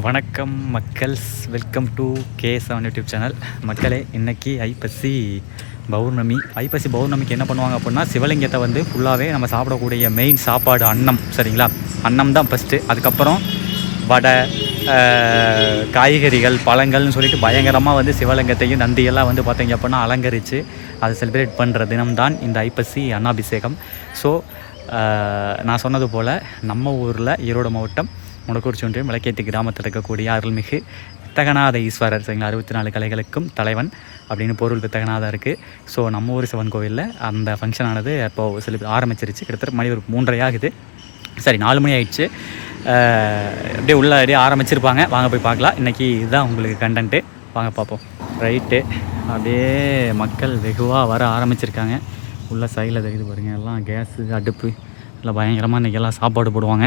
வணக்கம் மக்கள்ஸ், welcome to K7 YouTube channel. மக்களே, இன்றைக்கி ஐப்பசி பௌர்ணமிக்கு என்ன பண்ணுவாங்க அப்படின்னா, சிவலிங்கத்தை வந்து ஃபுல்லாகவே நம்ம சாப்பிடக்கூடிய மெயின் சாப்பாடு அன்னம். சரிங்களா? அன்னம் தான் ஃபஸ்ட்டு. அதுக்கப்புறம் வடை, காய்கறிகள், பழங்கள்னு சொல்லிட்டு பயங்கரமாக வந்து சிவலிங்கத்தையும் நந்தியெல்லாம் வந்து பார்த்திங்க அப்படின்னா அலங்கரித்து அதை செலிப்ரேட் பண்ணுற தினம்தான் இந்த ஐப்பசி அன்னாபிஷேகம். ஸோ நான் சொன்னது போல் நம்ம ஊரில் ஈரோடு மாவட்டம் முடக்கூர் ஒன்றியம் விளக்கேத்தி கிராமத்தில் இருக்கக்கூடிய அருள்மிகு வித்தகநாத ஈஸ்வரர், சரிங்களா, 64 கலைகளுக்கும் தலைவன் அப்படின்னு பொருள் வித்தகநாதா இருக்குது. ஸோ நம்ம ஊர் சிவன் கோவிலில் அந்த ஃபங்க்ஷனானது இப்போது ஆரம்பிச்சிருச்சு. கிட்டத்தட்ட மணி ஒரு 3:30 ஆகுது. சரி, 4 மணி ஆயிடுச்சு. அப்படியே அப்படியே ஆரம்பிச்சிருப்பாங்க. வாங்க போய் பார்க்கலாம். இன்றைக்கி இதுதான் உங்களுக்கு கண்டென்ட்டு. வாங்க பார்ப்போம். ரைட்டு, அப்படியே மக்கள் வெகுவாக வர ஆரம்பிச்சிருக்காங்க. உள்ள சைடில் தெரியுது பாருங்கள், எல்லாம் கேஸு அடுப்பு எல்லாம் பயங்கரமாக இன்றைக்கி எல்லாம் சாப்பாடு போடுவாங்க.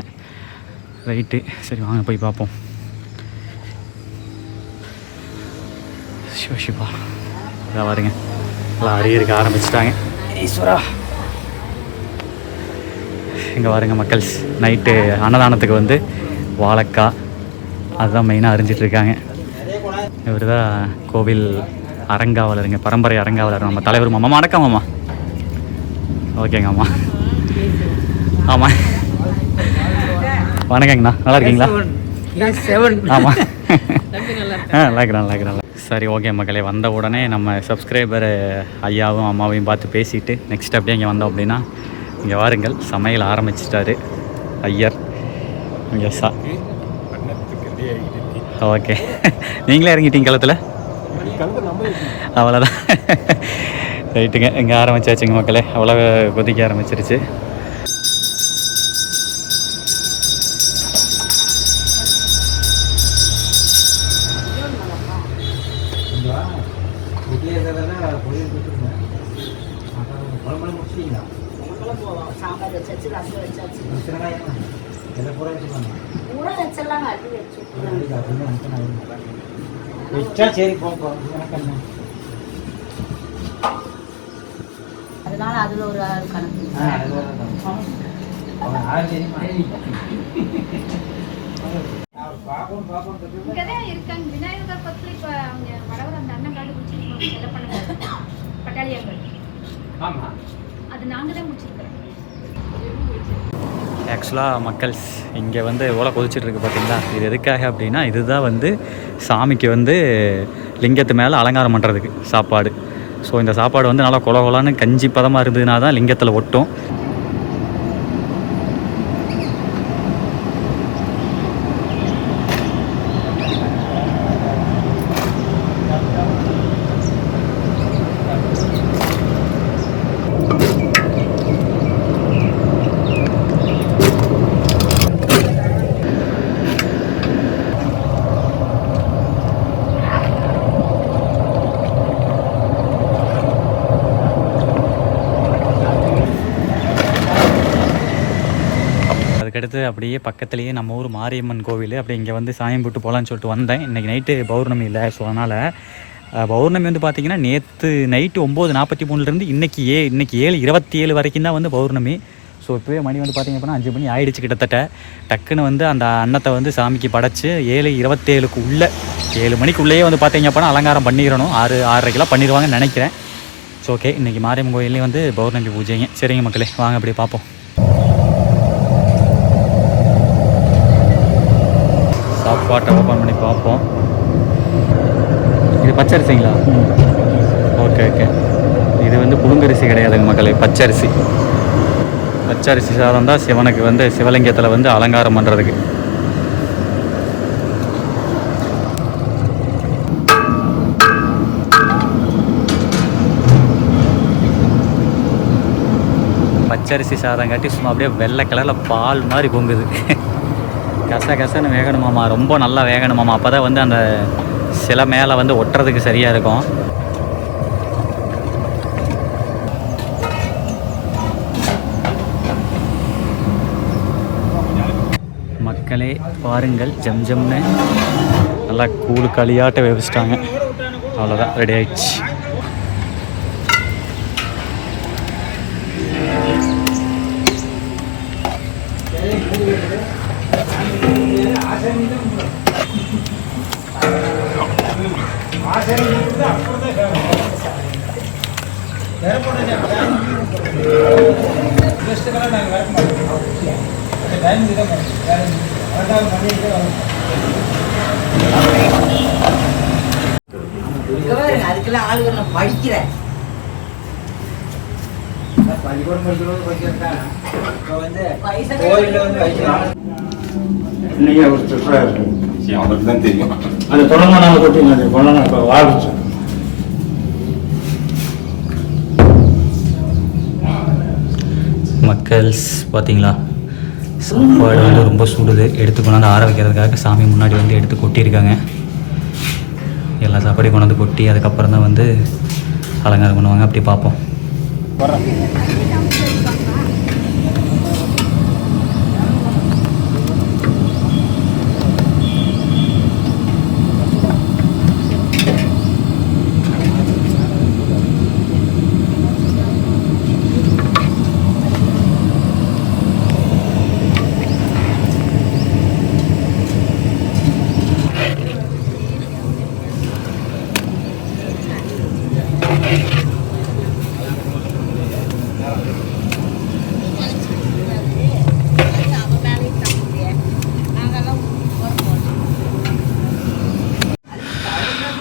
ரைட்டு, சரி வாங்க போய் பார்ப்போம். சிவா அதான் வருங்க, எல்லாம் அரியருக்கு ஆரம்பிச்சிட்டாங்க. ஈஸ்வரா, இங்கே வருங்க மக்கள்ஸ். நைட்டு அன்னதானத்துக்கு வந்து வாழைக்காய் அதுதான் மெயினாக அறிஞ்சிட்ருக்காங்க. இவர் தான் கோவில் அரங்காவலருங்க, பரம்பரை அரங்காவலர், நம்ம தலைவர் மாமா. வணக்கம் மாமா. ஓகேங்க அம்மா. ஆமாம், வணக்கங்கண்ணா, நல்லா இருக்கீங்களா? ஆமாம், நல்லா இருக்கிறேன். சரி, ஓகே மக்களே. வந்த உடனே நம்ம சப்ஸ்கிரைபர் ஐயாவும் அம்மாவையும் பார்த்து பேசிவிட்டு நெக்ஸ்ட் அப்படியே இங்கே வந்தோம் அப்படின்னா, இங்கே வாருங்கள், சமையல் ஆரம்பிச்சிட்டாரு ஐயர். இங்கே ஓகே, நீங்களே இறங்கிட்டீங்க களத்தில்? அவ்வளோதான். ரைட்டுங்க, இங்கே ஆரம்பிச்சாச்சுங்க மக்களே. அவ்வளோ கொதிக்க ஆரம்பிச்சிருச்சு. அதனால அதுல ஒரு கணக்கு. விநாயகர் பக்கத்துல இப்ப அவங்க வடவர் அந்த அண்ணன் காடு பட்டாளியாங்கள். ஆமா, அது நாங்க தான் முடிச்சிருக்கிறோம். ஆக்சுவலாக மக்கள்ஸ், இங்கே வந்து எவ்வளோ கொதிச்சிட்ருக்கு பார்த்தீங்களா? இது எதுக்காக அப்படின்னா, இதுதான் வந்து சாமிக்கு வந்து லிங்கத்து மேலே அலங்காரம் பண்ணுறதுக்கு சாப்பாடு. ஸோ இந்த சாப்பாடு வந்து நல்லா கொலன்னு கஞ்சி பதமாக இருந்ததுனா தான் லிங்கத்தில் ஒட்டும். அதுக்கடுத்து அப்படியே பக்கத்துலேயே நம்ம ஊர் மாரியம்மன் கோவில், அப்படி இங்கே வந்து சாயம் போட்டு போகலான்னு சொல்லிட்டு வந்தேன். இன்றைக்கி நைட்டு பௌர்ணமி இல்லை. ஸோ அதனால் பௌர்ணமி வந்து பார்த்திங்கன்னா நேற்று நைட்டு 9:43 இன்றைக்கி 7:27 வரைக்கும் தான் வந்து பௌர்ணமி. ஸோ இப்போவே மணி வந்து பார்த்திங்க அப்படின்னா 5 மணி ஆகிடுச்சு கிட்டத்தட்ட. டக்குன்னு வந்து அந்த அன்னத்தை வந்து சாமிக்கு படைச்சி 7:27 மணிக்குள்ளேயே வந்து பார்த்திங்க அப்படின்னா அலங்காரம் பண்ணிடணும். 6:30 பண்ணிடுவாங்கன்னு நினைக்கிறேன். ஸோ ஓகே, இன்றைக்கி மாரியம்மன் கோயிலையும் வந்து பௌர்ணமி பூஜைங்க. சரிங்க மக்களே, வாங்க அப்படியே பார்ப்போம். சாப்பாட்டை ஓப்பன் பண்ணி பார்ப்போம். இது பச்சரிசிங்களா? ஓகே. இது வந்து புழுங்கரிசி கிடையாதுங்க மக்களே, பச்சரிசி சாதம் தான் சிவனுக்கு வந்து சிவலிங்கத்தில் வந்து அலங்காரம் பண்ணுறதுக்கு. பச்சரிசி சாதம் காட்டி சும்மா அப்படியே வெள்ளை கலரில் பால் மாதிரி பொங்குது. கசன்னு வேகணுமாம்மா, ரொம்ப நல்லா வேகணுமாம்மா. அப்போ தான் வந்து அந்த சில மேலே வந்து ஒட்டுறதுக்கு சரியாக இருக்கும். மக்களே பாருங்கள், ஜம்னு நல்லா கூழு களியாட்ட வேவிச்சிட்டாங்க. அவ்வளோதான், ரெடி ஆயிடுச்சு. அதுக்கெல்லாம் ஆளுகள் நான் படிக்கிறேன். அவருக்கு தான் தெரியும். அந்த தொடர்ந்து கொட்டி கொள்ளலாம் இப்போ வாழ்ச்சோம். மக்கள்ஸ் பார்த்தீங்களா, சாப்பாடு வந்து ரொம்ப சுடுது. எடுத்து கொண்டாந்து ஆற வைக்கிறதுக்காக சாமி முன்னாடி வந்து எடுத்து கொட்டியிருக்காங்க. எல்லா சாப்பாடையும் கொண்டாந்து கொட்டி அதுக்கப்புறம் தான் வந்து அலங்காரம் பண்ணுவாங்க. அப்படி பார்ப்போம்.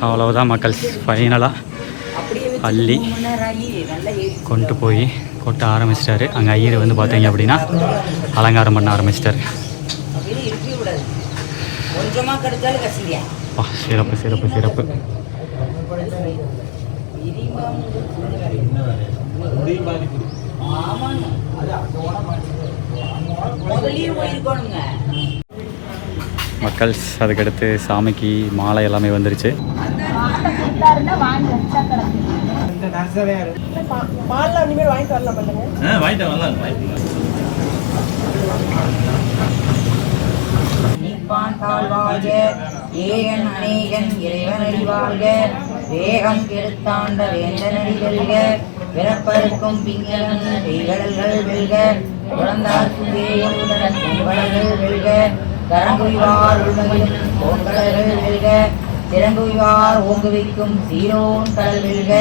அவ்வளவுதான் மக்கள், ஃபைனலாக அள்ளி கொண்டு போய் கொட்ட ஆரம்பிச்சிட்டாரு. அங்கே ஐயர் வந்து பார்த்தீங்க அப்படின்னா அலங்காரம் பண்ண ஆரம்பிச்சிட்டாரு. சிறப்பு சிறப்பு சிறப்பு. மக்கள்ஸ் அதுக்கடுத்து சாமிக்கு மாலை எல்லாமே வந்துருச்சு. ஏகன் அநேகன் இறைவனடி வாழ்க, வேகம் கெடுத்தாண்ட வேந்தனடி வெல்க, பிறப்பருக்கும் பிங்கலன் பெய்கடல்கள் வெல்க, குழந்தார் சுதேயம் உடன் பொங்கடல்கள் வெல்க, கரங்குவிவார் உள்மகிழும் போர்க்கடல்கள் வெல்க, திறங்குவிவார் ஓங்குவிக்கும் சீரோன் கடல் வெல்க,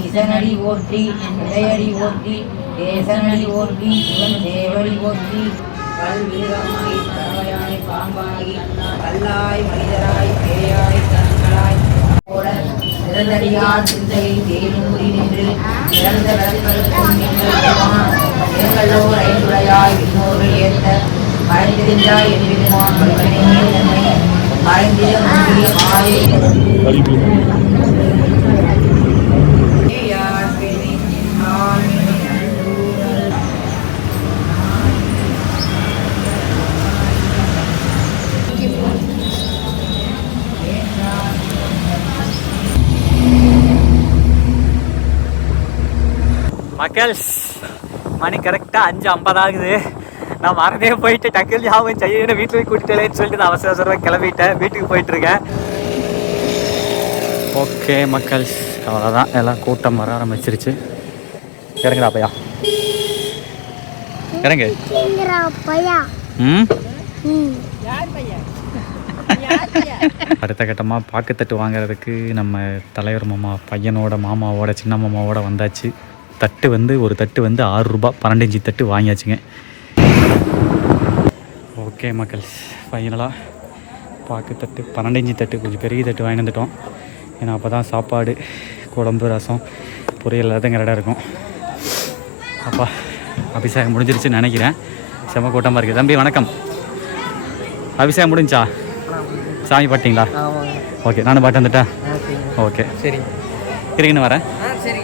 ஈசனடி ஓற்றி இதையடி ஓற்றி தேசனடி ஓற்றி சிவன் தேவடி ஓற்றி, கல்விருகமாய் பறவையாய் பாம்பாகி கல்லாய் மனிதராய் பேயாய் கண்களாய் சிறந்தடியார் சிந்தையை தேனூரி நின்று இறந்த வரிகளுக்கும் எங்களோர் ஐந்துடையாய் இன்னோர்கள் ஏற்ற மறைந்திருந்தாய் என்றிருமான் வல்வனே தன்னை மறைந்திட முக்கிய மாயை மக்கள்ஸ் மணி கரெக்டாக 5:50 ஆகுது. நான் மறந்தே போயிட்டு டக்குனு ஞாபகம் செய்ய வீட்டில் போய் கூட்டிட்டேன்னு சொல்லிட்டு நான் அவசர அவசரமாக கிளம்பிட்டேன். வீட்டுக்கு போயிட்டுருக்கேன். ஓகே மக்கள்ஸ், அவ்வளோதான். எல்லாம் கூட்டம் வர ஆரம்பிச்சிருச்சு. இறங்குடா பையா, இறங்கு. அடுத்த கட்டமாக பாக்குத்தட்டு வாங்குறதுக்கு நம்ம தலைவர் மாமா பையனோட மாமாவோட சின்ன மாமாவோட வந்தாச்சு. தட்டு வந்து ஒரு தட்டு வந்து 6 ரூபா, 12 இன்ச்சு தட்டு வாங்கியாச்சுங்க. ஓகே மக்கள்ஸ், ஃபைனலாக பாக்குத்தட்டு 12 இன்ச்சு தட்டு கொஞ்சம் பெரிய தட்டு வாங்கி வந்துட்டோம். ஏன்னா அப்போ தான் சாப்பாடு, குழம்பு, ரசம், பொரியல் எல்லாத்தையும் கரெக்டாக இருக்கும். அப்பா அபிஷேகம் முடிஞ்சிருச்சுன்னு நினைக்கிறேன். செம கூட்டமாக இருக்குது. தம்பி வணக்கம். அபிஷேகம் முடிஞ்சா? சாமி பாட்டிங்களா? ஓகே, நானும் பாட்டு வந்துட்டேன். ஓகே சரி, இருக்குன்னு வரேன். சரி.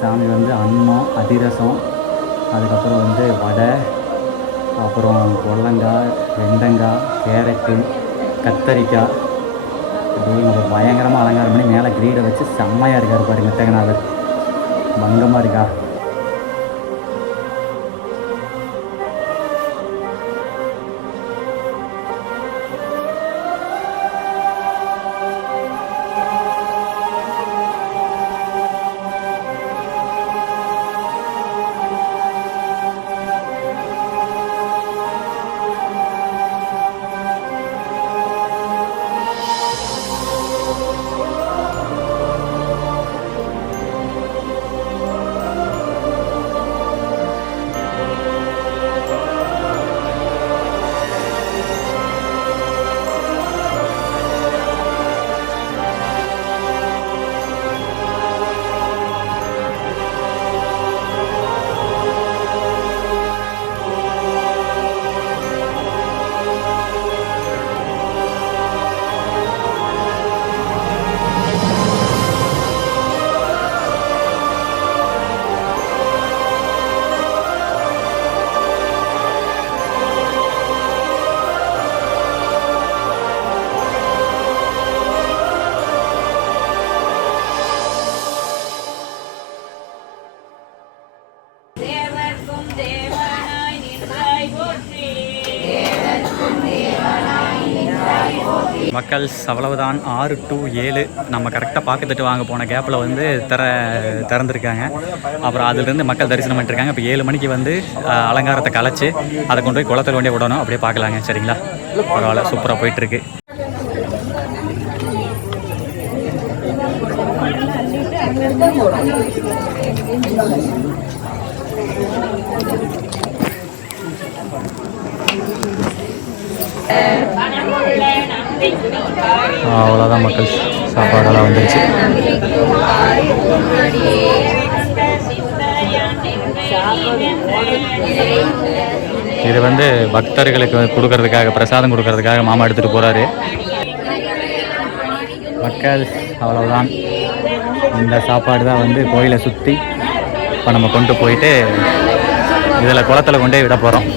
சாமி வந்து அன்னம், அதிரசம், அதுக்கப்புறம் வந்து வடை, அப்புறம் பொடலங்காய், வெண்டங்காய், கேரட்டு, கத்தரிக்காய், இப்படி நம்ம பயங்கரமாக அலங்காரம் பண்ணி மேலே கிரீடை வச்சு செம்மையாக இருக்கார் பாருங்க. தெகநாதர் பங்கமாக இருக்கா. தேவனாய் நின்றாய் போற்றி. மக்கள் அவ்வளவுதான். 6 to 7 நம்ம கரெக்டாக பார்த்துட்டு வாங்க போன கேப்பில் வந்து திறந்துருக்காங்க. அப்புறம் அதுலேருந்து மக்கள் தரிசனம் பண்ணிட்டுருக்காங்க. இப்போ 7 மணிக்கு வந்து அலங்காரத்தை கலைச்சி அதை கொண்டு போய் குளத்தில் கொண்டே விடணும். அப்படியே பார்க்கலாங்க. சரிங்களா? பரவாயில்ல, சூப்பராக போயிட்டுருக்கு. அவ்வளோதான் மக்கள், சாப்பாடெல்லாம் வந்துருச்சு. இது வந்து பக்தர்களுக்கு கொடுக்கறதுக்காக, பிரசாதம் கொடுக்கறதுக்காக மாமா எடுத்துகிட்டு போகிறாரு. மக்கள் அவ்வளோதான். இந்த சாப்பாடு தான் வந்து கோயிலை சுற்றி இப்போ நம்ம கொண்டு போயிட்டு இதில் குளத்தில் கொண்டே விட போகிறோம்.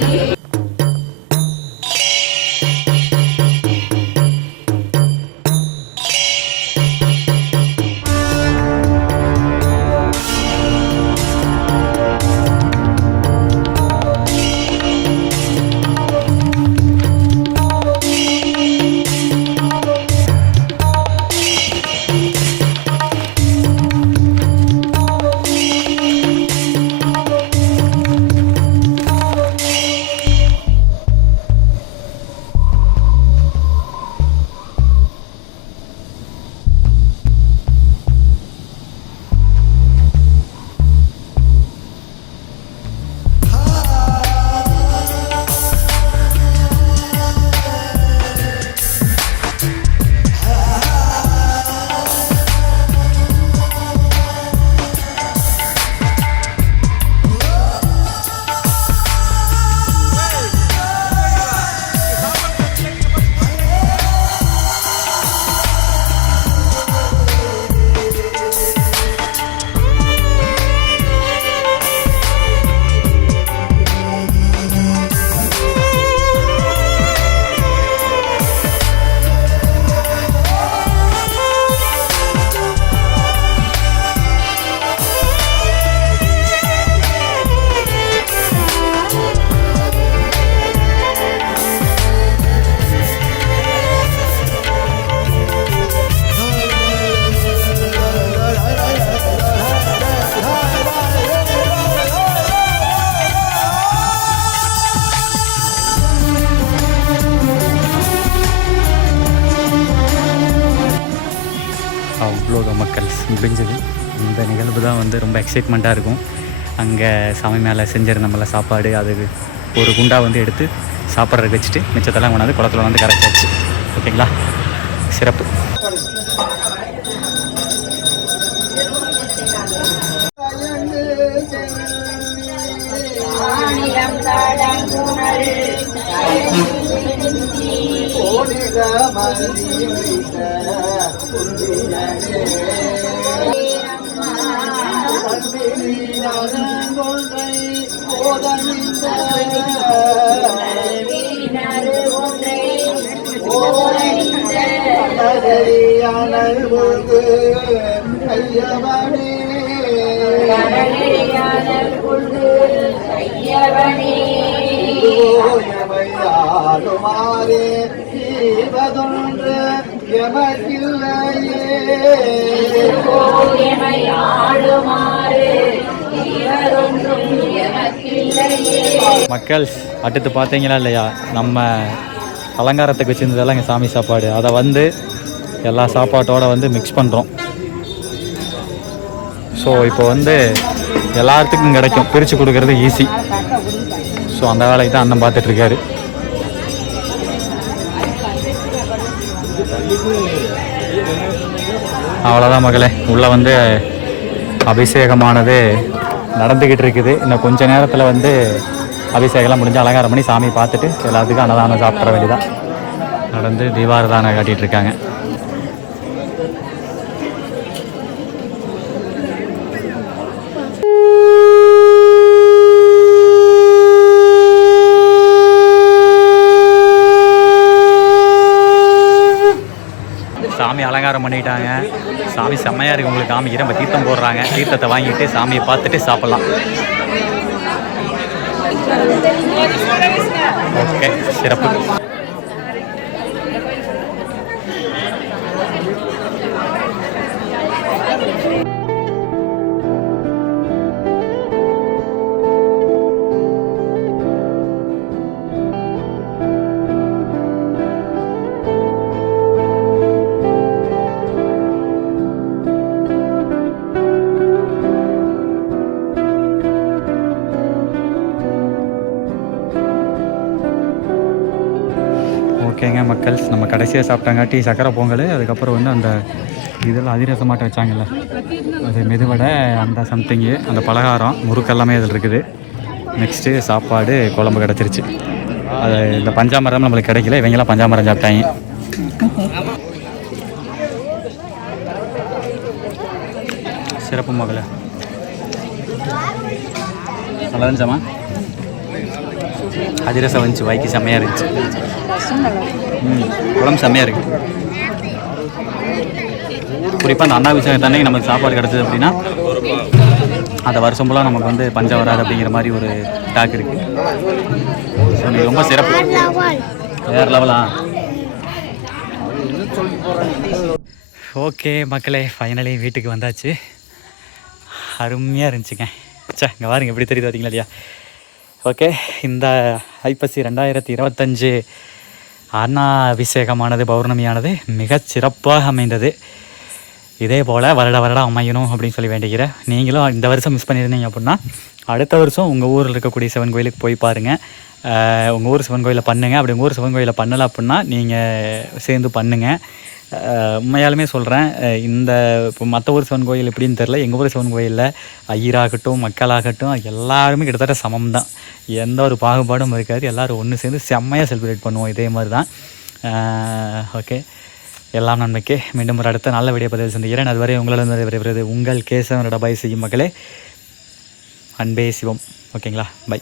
அவ்வளோ மக்கள் முடிஞ்சது. இந்த நிகழ்வு தான் வந்து ரொம்ப எக்ஸைட்மெண்ட்டாக இருக்கும். அங்கே சாமி மேலே செஞ்சிருந்தோம்ல சாப்பாடு, அது ஒரு குண்டா வந்து எடுத்து சாப்பிட்றதுக்கு வச்சுட்டு மிச்சத்தெல்லாம் கொண்டாந்து குளத்தில் வந்து கரைச்சாச்சு. ஓகேங்களா? சிறப்பு. மக்கள் அடுத்து பார்த்தீங்களா இல்லையா, நம்ம அலங்காரத்துக்கு வச்சுருந்ததெல்லாம் இங்கே சாமி சாப்பாடு, அதை வந்து எல்லா சாப்பாட்டோடு வந்து மிக்ஸ் பண்ணுறோம். ஸோ இப்போ வந்து எல்லாத்துக்கும் கிடைக்கும், பிரித்து கொடுக்கறது ஈஸி. ஸோ அந்த வேலைக்கு தான் அண்ணன் பார்த்துட்ருக்காரு. அவ்வளோதான் மகளே, உள்ளே வந்து அபிஷேகமானது நடந்துக்கிட்டு இருக்குது. இன்னும் கொஞ்ச நேரத்தில் வந்து அபிஷேகம்லாம் முடிஞ்சு அலங்காரம் பண்ணி சாமி பார்த்துட்டு எல்லாத்துக்கும் அன்னதானம் சாப்பிட்ற வேண்டியதான். நடந்து தீபாரதானம் காட்டிகிட்ருக்காங்க. சாமி அலங்காரம் பண்ணிட்டாங்க. சாமி செம்மையாக இருக்குது, உங்களுக்கு காமிக்கிறேன். இப்போ தீர்த்தம் போடுறாங்க. தீர்த்தத்தை வாங்கிட்டு சாமியை பார்த்துட்டு சாப்பிட்லாம். ஓகே, சிறப்பு. ஓகேங்க மக்கள், நம்ம கடைசியாக சாப்பிட்டாங்காட்டி சக்கரை பொங்கல், அதுக்கப்புறம் வந்து அந்த இதெல்லாம் அதிரசமாட்ட வச்சாங்கல்ல, அது மெதுவடை, அந்த சம்திங்கு, அந்த பலகாரம், முறுக்கு எல்லாமே இதில் இருக்குது. நெக்ஸ்ட்டு சாப்பாடு குழம்பு கிடச்சிருச்சு. அது இந்த பஞ்சாமரம் நம்மளுக்கு கிடைக்கல, இவங்கெல்லாம் பஞ்சாமரம் சாப்பிட்டாங்க. சிறப்பு மகள நல்லா இருந்துச்சாமா? அதிரசம் வந்துச்சு, வாய்க்கு செம்மையாக இருந்துச்சு. குழம்பு செம்மையாக இருக்குது. குறிப்பாக அந்த அன்னாபிஷேகம் அன்னைக்கு நமக்கு சாப்பாடு கிடச்சிது அப்படின்னா அந்த வருஷம் ஃபுல்லாக நமக்கு வந்து பஞ்சம் வராது அப்படிங்கிற மாதிரி ஒரு டாக் இருக்குது. ஸோ நீங்கள் ரொம்ப சிறப்பு. வேறு லெவலா? ஓகே மக்களே, ஃபைனலி வீட்டுக்கு வந்தாச்சு. அருமையாக இருந்துச்சுங்க. சே, இங்கே பாருங்க எப்படி தெரியுது பார்த்தீங்களா இல்லையா? ஓகே, இந்த ஐப்பசி 2025 அன்னாபிஷேகமானது, பௌர்ணமியானது மிகச் சிறப்பாக அமைந்தது. இதே போல் வருடம் அமையணும் அப்படின்னு சொல்லி வேண்டிக்கிறேன். நீங்களும் இந்த வருஷம் மிஸ் பண்ணியிருந்தீங்க அப்படின்னா அடுத்த வருஷம் உங்கள் ஊரில் இருக்கக்கூடிய சிவன் கோயிலுக்கு போய் பாருங்கள். உங்கள் ஊர் சிவன் கோயிலில் பண்ணுங்கள். அப்படி உங்கள் ஊர் சிவன் கோயிலில் பண்ணலை அப்படின்னா நீங்கள் சேர்ந்து பண்ணுங்கள். உண்மையாலுமே சொல்கிறேன், இந்த இப்போ மற்ற ஊர் சிவன் கோயில் எப்படின்னு தெரில, எங்கள் ஊர் சிவன் கோயிலில் ஐயராகட்டும் மக்களாகட்டும் எல்லாருமே கிட்டத்தட்ட சமம் தான். எந்த ஒரு பாகுபாடும் இருக்காது. எல்லோரும் ஒன்று சேர்ந்து செம்மையாக செலிப்ரேட் பண்ணுவோம். இதே மாதிரி தான். ஓகே, எல்லாம் நன்மைக்கு. மீண்டும் ஒரு அடுத்த நல்ல வீடியோ பதிவு சந்திக்கிறேன். அதுவரை உங்களிடம் விரைவது உங்கள் கேசவனோட பை செய்யும் மக்களே. அன்பே சிவம். ஓகேங்களா? பை.